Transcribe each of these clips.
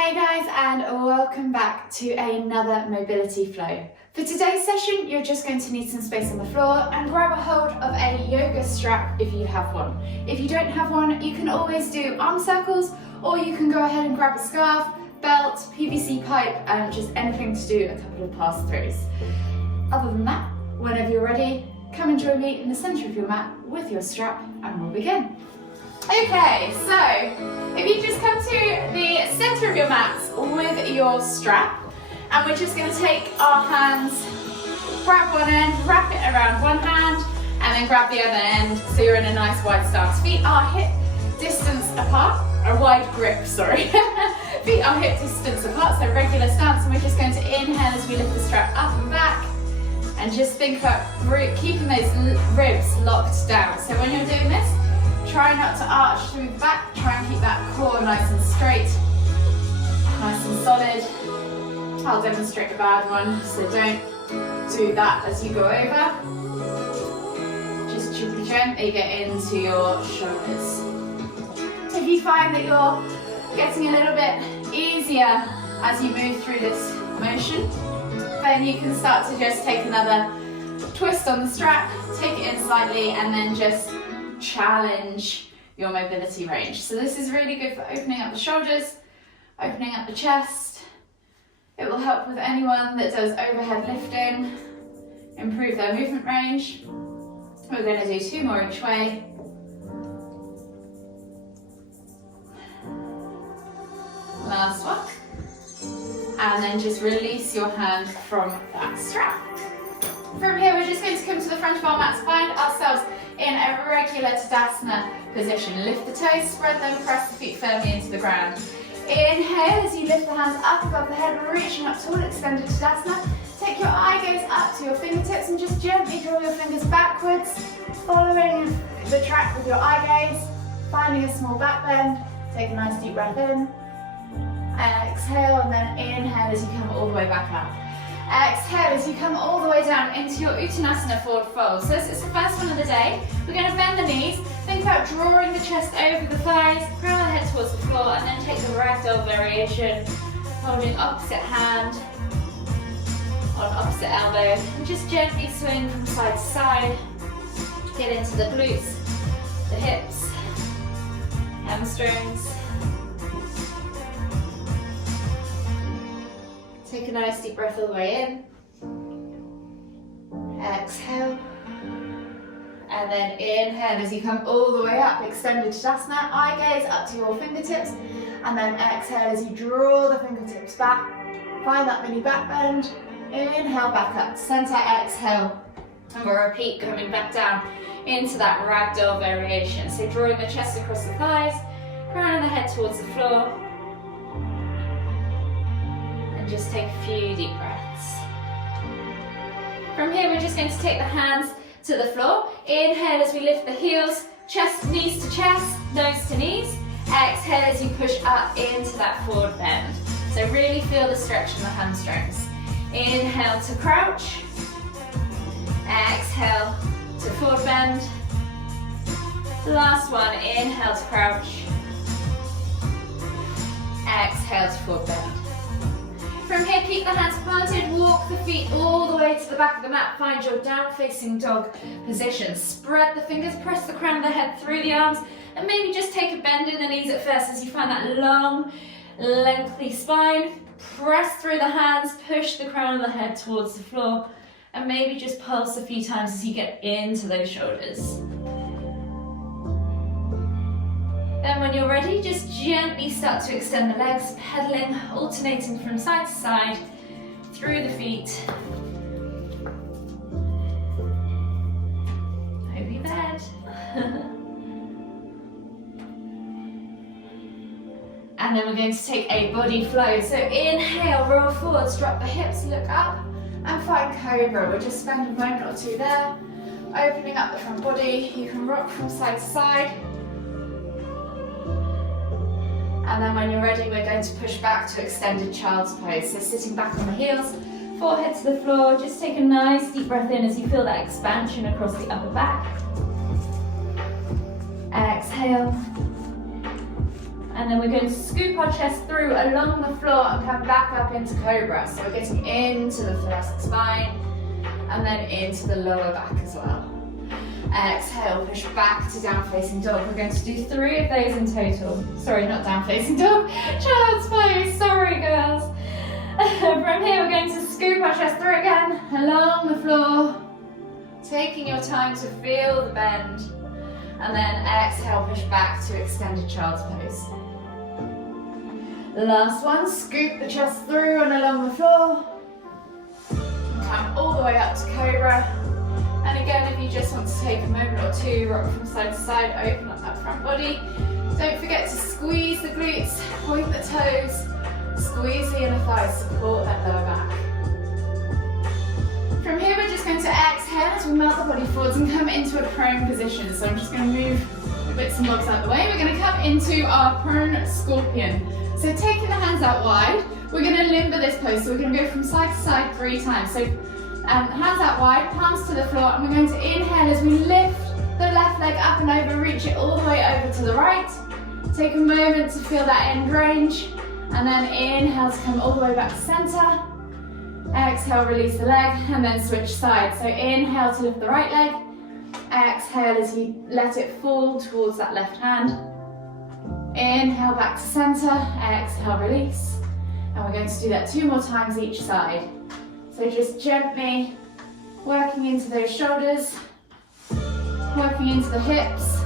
Hey guys, and welcome back to another mobility flow. For today's session, you're just going to need some space on the floor and grab a hold of a yoga strap if you have one. If you don't have one, you can always do arm circles, or you can go ahead and grab a scarf, belt, PVC pipe, and just anything to do a couple of pass-throughs. Other than that, whenever you're ready, come and join me in the centre of your mat with your strap and we'll begin. Okay, so if you just come to the centre of your mat with your strap, and we're just going to take our hands, grab one end, wrap it around one hand, and then grab the other end so you're in a nice wide stance. Feet are hip distance apart, or wide grip, sorry. Feet are hip distance apart, so regular stance, and we're just going to inhale as we lift the strap up and back, and just think about keeping those ribs locked down. So when you're doing this, try not to arch through the back, try and keep that core nice and straight, nice and solid. I'll demonstrate a bad one, so don't do that as you go over. Just gently get into your shoulders. If you find that you're getting a little bit easier as you move through this motion, then you can start to just take another twist on the strap, take it in slightly, and then just challenge your mobility range. So this is really good for opening up the shoulders, opening up the chest. It will help with anyone that does overhead lifting, improve their movement range. We're going to do 2 more each way. Last one. And then just release your hand from that strap. From here, we're just going to come to the front of our mats, find ourselves in a regular Tadasana position. Lift the toes, spread them, press the feet firmly into the ground. Inhale as you lift the hands up above the head, reaching up toward extended Tadasana. Take your eye gaze up to your fingertips and just gently draw your fingers backwards, following the track with your eye gaze, finding a small back bend. Take a nice deep breath in. Exhale, and then inhale as you come all the way back up. Exhale as you come all the way down into your Uttanasana forward fold. So this is the first one of the day. We're going to bend the knees. Think about drawing the chest over the thighs, crown the head towards the floor, and then take the ragdoll variation, holding opposite hand on opposite elbow, and just gently swing from side to side. Get into the glutes, the hips, hamstrings. Take a nice deep breath all the way in. Exhale. And then inhale as you come all the way up, extended Tadasana, eye gaze up to your fingertips. And then exhale as you draw the fingertips back. Find that mini back bend. Inhale back up, center, exhale. And we'll repeat coming back down into that ragdoll variation. So drawing the chest across the thighs, crown of the head towards the floor. Just take a few deep breaths. From here, we're just going to take the hands to the floor. Inhale as we lift the heels, chest, knees to chest, nose to knees. Exhale as you push up into that forward bend. So really feel the stretch in the hamstrings. Inhale to crouch. Exhale to forward bend. Last one, inhale to crouch. Exhale to forward bend. From here, keep the hands planted, walk the feet all the way to the back of the mat, find your down-facing dog position. Spread the fingers, press the crown of the head through the arms, and maybe just take a bend in the knees at first as you find that long, lengthy spine. Press through the hands, push the crown of the head towards the floor, and maybe just pulse a few times as you get into those shoulders. Then when you're ready, just gently start to extend the legs, pedaling, alternating from side to side, through the feet. Over your bed. And then we're going to take a body flow. So inhale, roll forwards, drop the hips, look up, and find Cobra. We'll just spend a moment or two there, opening up the front body. You can rock from side to side. And then when you're ready, we're going to push back to extended child's pose. So sitting back on the heels, forehead to the floor. Just take a nice deep breath in as you feel that expansion across the upper back. Exhale. And then we're going to scoop our chest through along the floor and come back up into cobra. So we're getting into the thoracic spine and then into the lower back as well. Exhale, push back to down facing dog. We're going to do 3 of those in total. Sorry, not down facing dog, child's pose. Sorry, girls. From here, we're going to scoop our chest through again, along the floor, taking your time to feel the bend. And then exhale, push back to extended child's pose. Last one, scoop the chest through and along the floor. Come all the way up to cobra. And again, if you just want to take a moment or two, rock from side to side, open up that front body. Don't forget to squeeze the glutes, point the toes, squeeze the inner thighs, support that lower back. From here, we're just going to exhale as we melt the body forwards and come into a prone position. So I'm just going to move the bits and bobs out of the way. We're going to come into our prone scorpion. So taking the hands out wide, we're going to limber this pose. So we're going to go from side to side 3 times. So hands out wide, palms to the floor, and we're going to inhale as we lift the left leg up and over, reach it all the way over to the right. Take a moment to feel that end range, and then inhale to come all the way back to center. Exhale, release the leg, and then switch sides. So inhale to lift the right leg. Exhale as you let it fall towards that left hand. Inhale back to center, exhale, release. And we're going to do that 2 more times each side. So just gently working into those shoulders, working into the hips.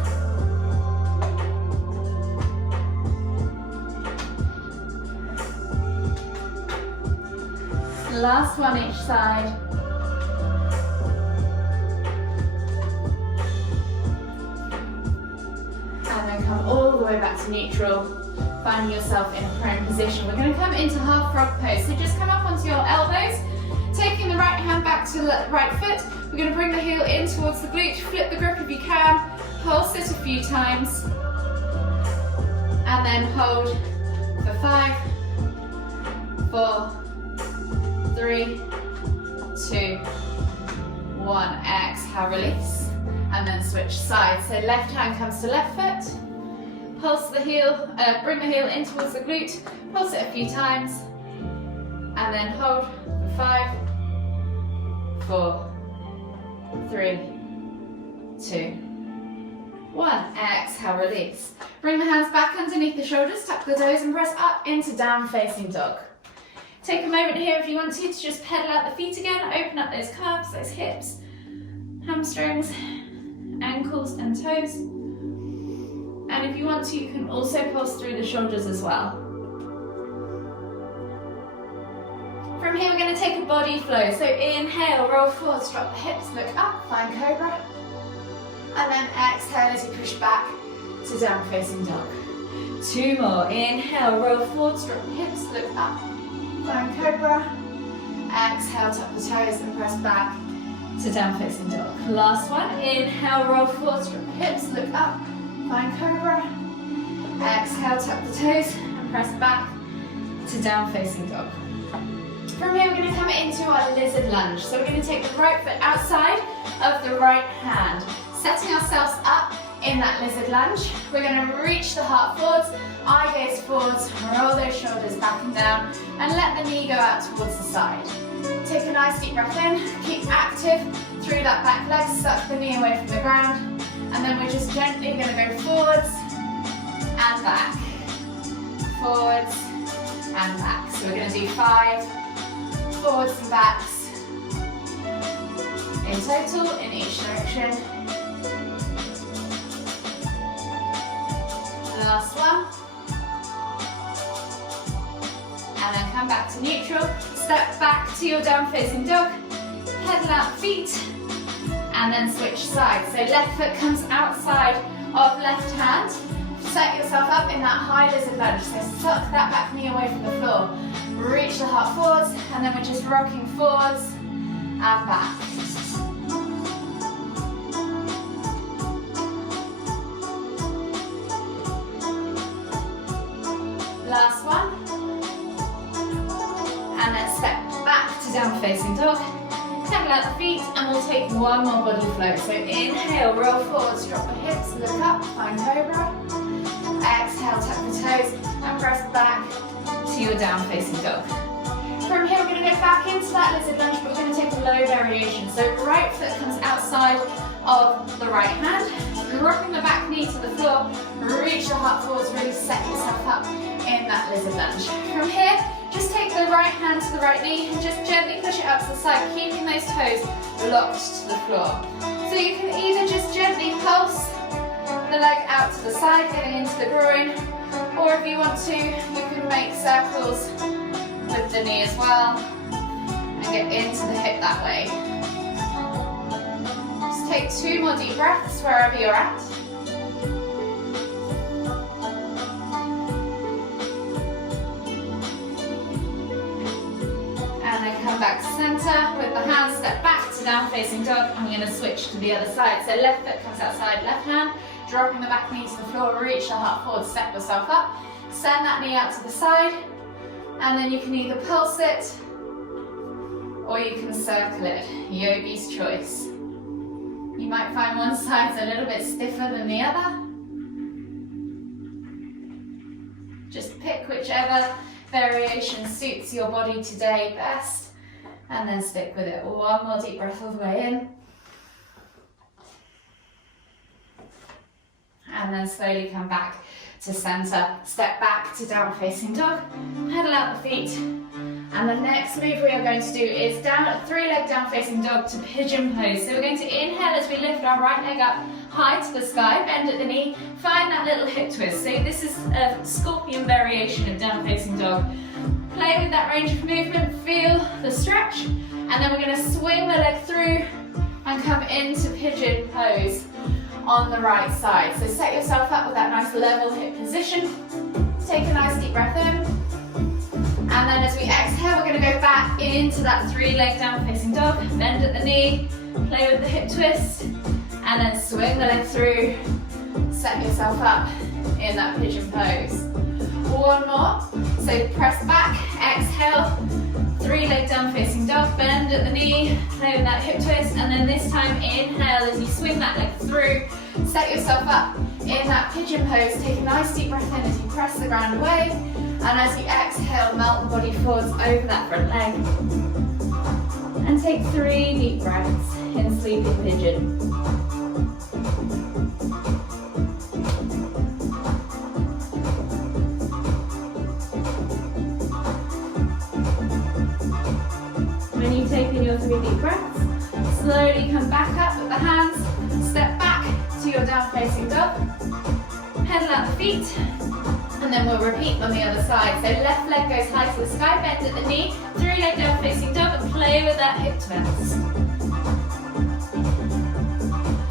Last one each side. And then come all the way back to neutral, finding yourself in a prone position. We're going to come into half frog pose. So just come up onto your elbows, taking the right hand back to the right foot. We're going to bring the heel in towards the glute, flip the grip if you can, pulse it a few times, and then hold for 5, 4, 3, 2, 1. Exhale, release, and then switch sides. So left hand comes to left foot, pulse the heel, bring the heel in towards the glute, pulse it a few times, and then hold for 5, 4, 3, 2, 1. Exhale, release. Bring the hands back underneath the shoulders, tuck the toes, and press up into down facing dog. Take a moment here if you want to just pedal out the feet again, open up those calves, those hips, hamstrings, ankles and toes. And if you want to, you can also pulse through the shoulders as well. From here, we're going to take a body flow. So inhale, roll forwards, drop the hips, look up, find cobra. And then exhale as you push back to down facing dog. 2 more. Inhale, roll forwards, drop the hips, look up, find cobra. Exhale, tap the toes and press back to down facing dog. Last one. Inhale, roll forwards, drop the hips, look up, find cobra. Exhale, tap the toes and press back to down facing dog. From here, we're going to come into our lizard lunge. So we're going to take the right foot outside of the right hand, setting ourselves up in that lizard lunge. We're going to reach the heart forwards, eye gaze forwards, roll those shoulders back and down, and let the knee go out towards the side. Take a nice deep breath in, keep active through that back leg, suck the knee away from the ground, and then we're just gently going to go forwards and back, forwards and back. So we're going to do 5 forwards and backs in total in each direction. Last one. And then come back to neutral. Step back to your down facing dog. Pedal out feet. And then switch sides. So left foot comes outside of left hand. Set yourself up in that high lizard lunge. So suck that back knee away from the floor. Reach the heart forwards. And then we're just rocking forwards and back. Last one. And then step back to down facing dog. Pedal out the feet and we'll take 1 more body flow. So inhale, roll forwards, drop the hips, look up, find cobra. Exhale, tap the toes press back to your down facing dog. From here we're going to go back into that lizard lunge, but we're going to take a low variation. So right foot comes outside of the right hand, dropping the back knee to the floor, reach the heart forwards, really set yourself up in that lizard lunge. From here, just take the right hand to the right knee and just gently push it up to the side, keeping those toes locked to the floor. So you can either just gently pulse the leg out to the side, getting into the groin, or if you want to, you can make circles with the knee as well and get into the hip that way. Just take 2 more deep breaths wherever you're at. And then come back to center with the hands, step back to down facing dog. I'm going to switch to the other side. So left foot comes outside, left hand, dropping the back knee to the floor, reach the heart forward, step yourself up, send that knee out to the side, and then you can either pulse it or you can circle it, yogi's choice. You might find one side's a little bit stiffer than the other. Just pick whichever variation suits your body today best, and then stick with it. One more deep breath all the way in. And then slowly come back to center, step back to down facing dog, pedal out the feet. And the next move we are going to do is down, 3-leg down facing dog to pigeon pose. So we're going to inhale as we lift our right leg up high to the sky, bend at the knee, find that little hip twist. So this is a scorpion variation of down facing dog. Play with that range of movement, feel the stretch, and then we're going to swing the leg through and come into pigeon pose on the right side. So set yourself up with that nice level hip position. Take a nice deep breath in. And then as we exhale, we're going to go back into that 3-leg down facing dog. Bend at the knee, play with the hip twist, and then swing the leg through. Set yourself up in that pigeon pose. One more. So press back, exhale, 3-leg down facing dog, bend at the knee, play with that hip twist, and then this time inhale as you swing that leg through, set yourself up in that pigeon pose, take a nice deep breath in as you press the ground away, and as you exhale, melt the body forwards over that front leg, and take 3 deep breaths in sleeping pigeon. When you take in your 3 deep breaths, slowly come back up with the hands, step back to your down facing dog, pedal out the feet, and then we'll repeat on the other side. So left leg goes high to the sky, bend at the knee, 3-leg down facing dog, and play with that hip twist.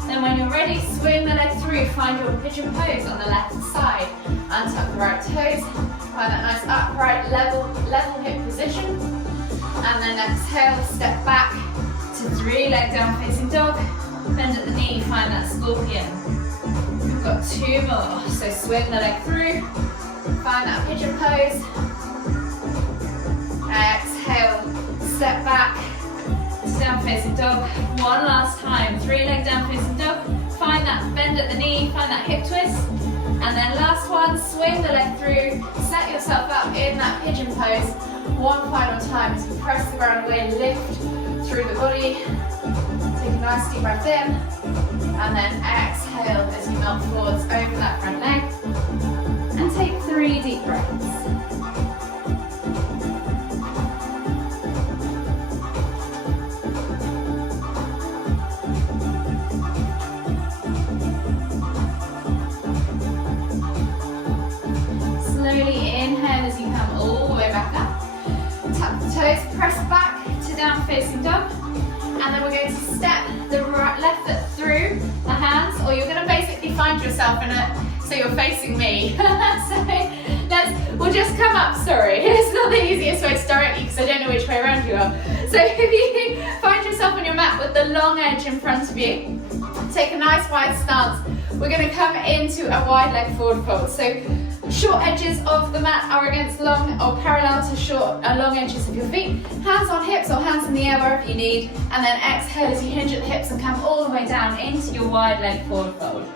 Then when you're ready, swing the leg through, find your pigeon pose on the left side, untuck the right toes, find that nice upright level hip position. And then exhale, step back to 3-leg down facing dog, bend at the knee, find that scorpion. We've got 2 more, so swing the leg through, find that pigeon pose. Exhale, step back to down facing dog. One last time, 3-leg down facing dog, find that bend at the knee, find that hip twist. And then last one, swing the leg through, set yourself up in that pigeon pose. One final time as you press the ground away, lift through the body. Take a nice deep breath in, and then exhale as you melt forwards over that front leg. And take 3 deep breaths. Slowly inhale as you come all the way back up. Tuck the toes, press back to down facing dog, and then we're going to step the left foot through the hands, or you're going to basically find yourself in so you're facing me. We'll just come up, sorry, it's not the easiest way to direct you because I don't know which way around you are. So if you find yourself on your mat with the long edge in front of you, take a nice wide stance. We're going to come into a wide leg forward fold. So short edges of the mat are against long or parallel to long edges of your feet. Hands on hips or hands in the air wherever you need. And then exhale as you hinge at the hips and come all the way down into your wide leg forward fold.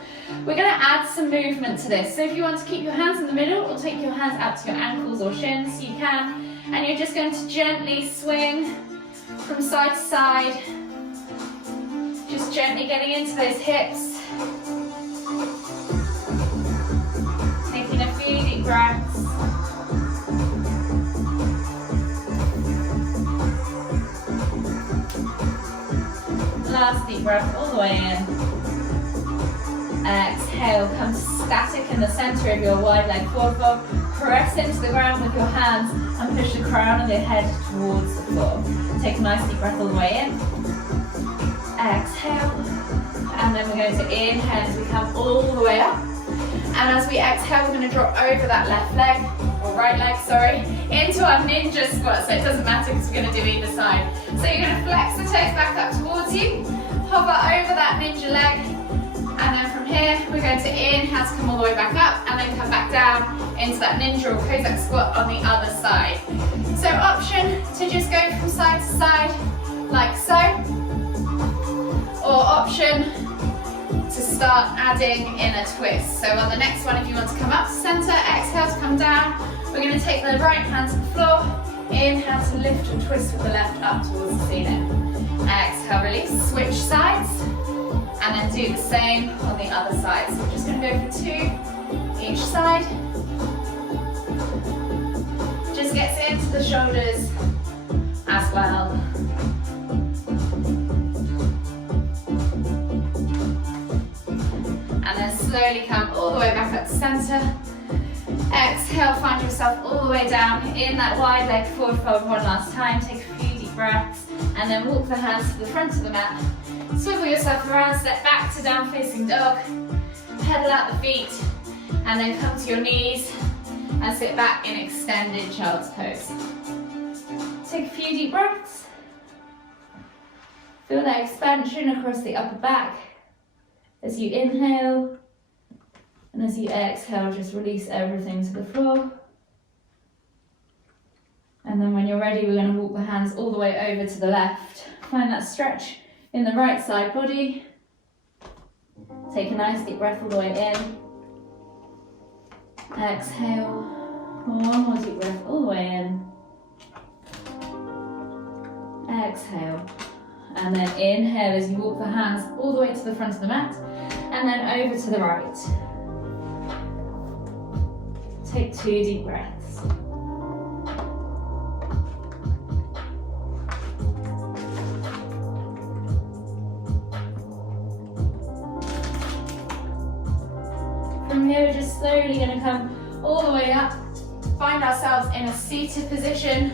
We're going to add some movement to this. So if you want to keep your hands in the middle or take your hands out to your ankles or shins, you can. And you're just going to gently swing from side to side. Just gently getting into those hips. Taking a few deep breaths. Last deep breath all the way in. Exhale, come to static in the center of your wide leg forward fold. Press into the ground with your hands and push the crown of your head towards the floor. Take a nice deep breath all the way in. Exhale. And then we're going to inhale as we come all the way up. And as we exhale, we're going to drop over that left leg, or right leg, sorry, into our ninja squat. So it doesn't matter because we're going to do either side. So you're going to flex the toes back up towards you, hover over that ninja leg, and then from here, we're going to inhale to come all the way back up, and then come back down into that ninja or Cossack squat on the other side. So option to just go from side to side, like so, or option to start adding in a twist. So on the next one, if you want to come up to center, exhale to come down. We're going to take the right hand to the floor, inhale to lift and twist with the left up towards the ceiling. Exhale, release, switch sides, and then do the same on the other side. So we're just going to go for 2 each side. Just gets into the shoulders as well. And then slowly come all the way back up to center. Exhale, find yourself all the way down in that wide leg forward fold one last time. Take a few deep breaths and then walk the hands to the front of the mat. Swivel yourself around, step back to down facing dog. Pedal out the feet and then come to your knees and sit back in extended child's pose. Take a few deep breaths. Feel that expansion across the upper back as you inhale, and as you exhale, just release everything to the floor. And then when you're ready, we're going to walk the hands all the way over to the left. Find that stretch in the right side body. Take a nice deep breath all the way in. Exhale. One more deep breath all the way in. Exhale. And then inhale as you walk the hands all the way to the front of the mat. And then over to the right. Take 2 deep breaths. From here, we're just slowly going to come all the way up, find ourselves in a seated position,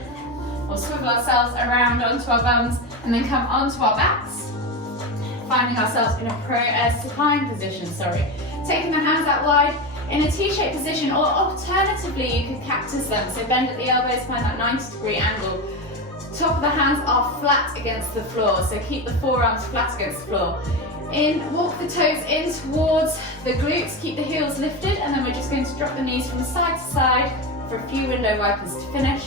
or swivel ourselves around onto our bums, and then come onto our backs, finding ourselves in a supine position, Taking the hands out wide in a T-shaped position, or alternatively, you could cactus them. So bend at the elbows, find that 90-degree angle. Top of the hands are flat against the floor, so keep the forearms flat against the floor. Walk the toes in towards the glutes, keep the heels lifted, and then we're just going to drop the knees from side to side for a few window wipers to finish.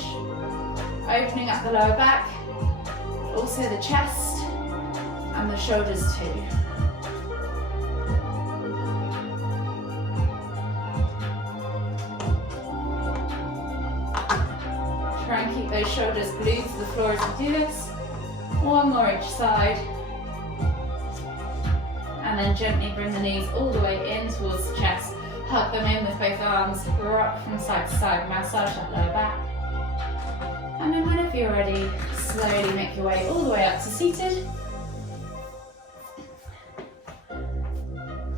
Opening up the lower back, also the chest and the shoulders too. Try and keep those shoulders glued to the floor as we do this. One more each side. And then gently bring the knees all the way in towards the chest. Hug them in with both arms, rock from side to side, massage that lower back. And then whenever you're ready, slowly make your way all the way up to seated.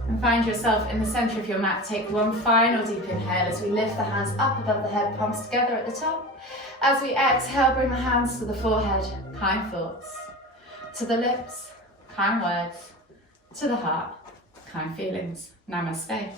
And find yourself in the center of your mat. Take one final deep inhale as we lift the hands up above the head, palms together at the top. As we exhale, bring the hands to the forehead, kind thoughts. To the lips, kind words. To the heart, kind feelings. Namaste.